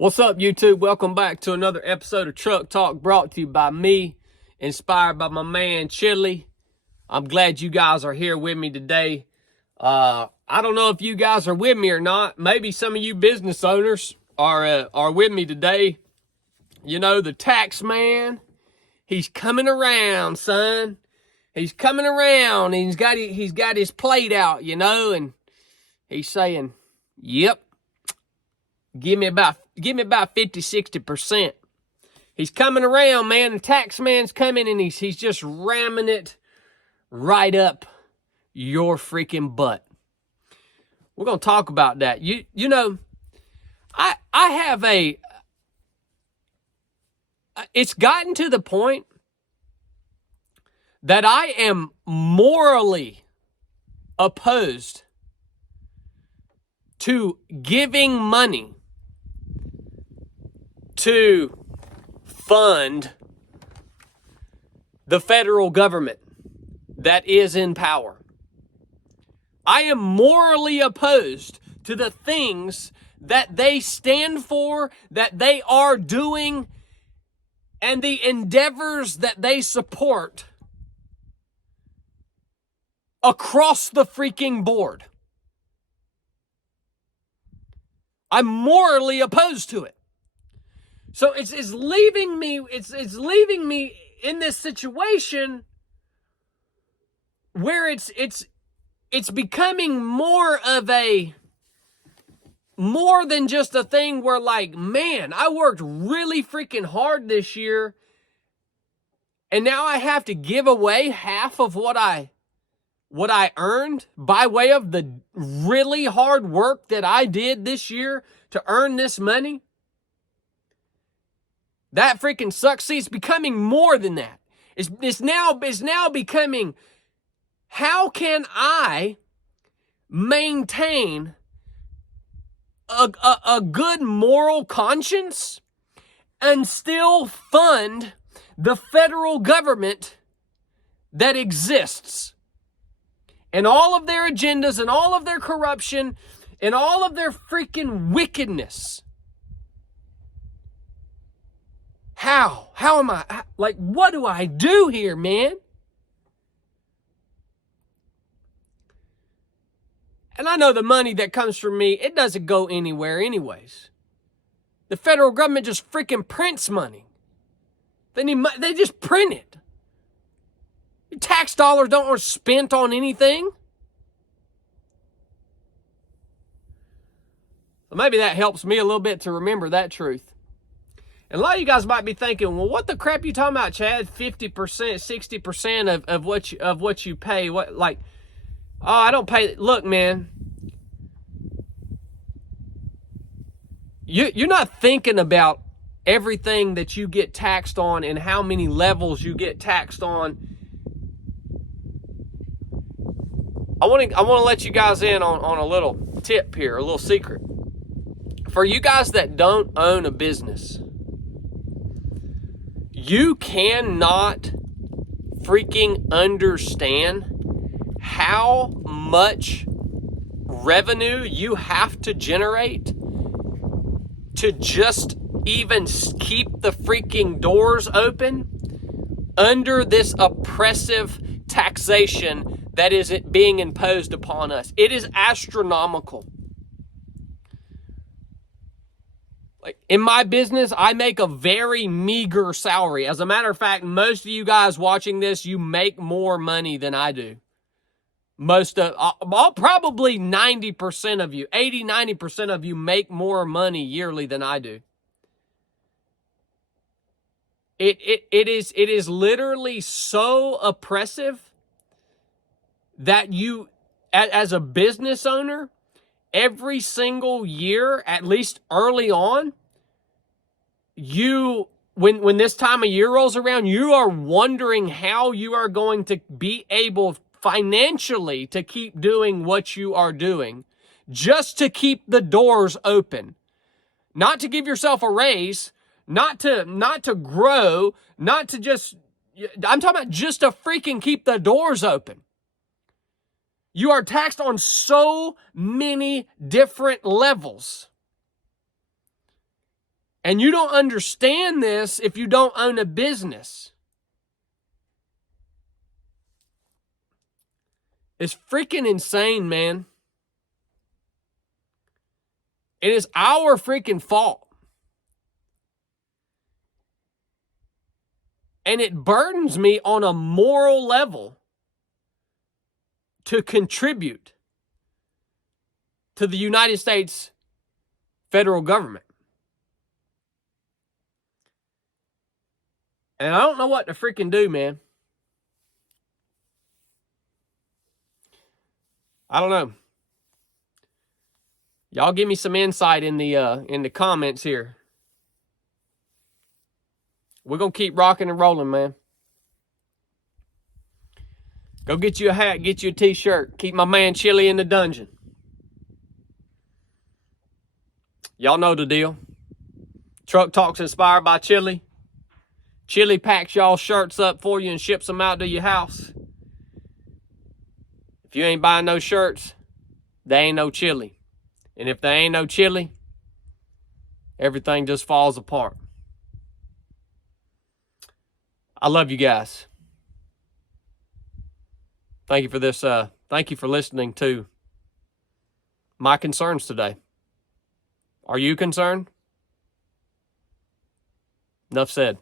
What's up, YouTube? Welcome back to another episode of Truck Talk, brought to you by me, inspired by my man Chili. I'm glad you guys are here with me today. I don't know if you guys are with me or not. Maybe some of you business owners are with me today. You know, the tax man, he's coming around, son. He's coming around, and he's got his plate out, you know, and he's saying, "Yep, give me about 50, 60%. He's coming around, man. The tax man's coming, and he's just ramming it right up your freaking butt. We're going to talk about that. You know, I have it's gotten to the point that I am morally opposed to giving money to fund the federal government that is in power. I am morally opposed to the things that they stand for, that they are doing, and the endeavors that they support across the freaking board. I'm morally opposed to it. So it's leaving me in this situation where it's becoming more than just a thing where, like, man, I worked really freaking hard this year, and now I have to give away half of what I earned by way of the really hard work that I did this year to earn this money. That freaking sucks. See, it's becoming more than that. It's now becoming, how can I maintain a good moral conscience and still fund the federal government that exists, and all of their agendas and all of their corruption and all of their freaking wickedness? How am I, like, what do I do here, man? And I know the money that comes from me, it doesn't go anywhere anyways. The federal government just freaking prints money. They just print it. Your tax dollars aren't spent on anything. Well, maybe that helps me a little bit to remember that truth. And a lot of you guys might be thinking, well, what the crap you talking about, Chad? 50%, 60% of what you pay. What, like, oh, I don't pay. Look, man, you're not thinking about everything that you get taxed on and how many levels you get taxed on. I want to let you guys in on a little tip here, a little secret. For you guys that don't own a business, you cannot freaking understand how much revenue you have to generate to just even keep the freaking doors open under this oppressive taxation that is being imposed upon us. It is astronomical. Like, in my business, I make a very meager salary. As a matter of fact, most of you guys watching this, you make more money than I do. Probably 90% of you, 80, 90% of you make more money yearly than I do. It is literally so oppressive that you, as a business owner, every single year, at least early on, when this time of year rolls around, you are wondering how you are going to be able financially to keep doing what you are doing, just to keep the doors open. Not to give yourself a raise, not to grow, not to just, I'm talking about just to freaking keep the doors open. You are taxed on so many different levels. And you don't understand this if you don't own a business. It's freaking insane, man. It is our freaking fault. And it burdens me on a moral level to contribute to the United States federal government. And I don't know what to freaking do, man. I don't know. Y'all give me some insight in the comments here. We're going to keep rocking and rolling, man. Go get you a hat, get you a t-shirt. Keep my man Chili in the dungeon. Y'all know the deal. Truck Talk's inspired by Chili. Chili packs y'all shirts up for you and ships them out to your house. If you ain't buying no shirts, there ain't no Chili. And if there ain't no Chili, everything just falls apart. I love you guys. Thank you for this. Thank you for listening to my concerns today. Are you concerned? Enough said.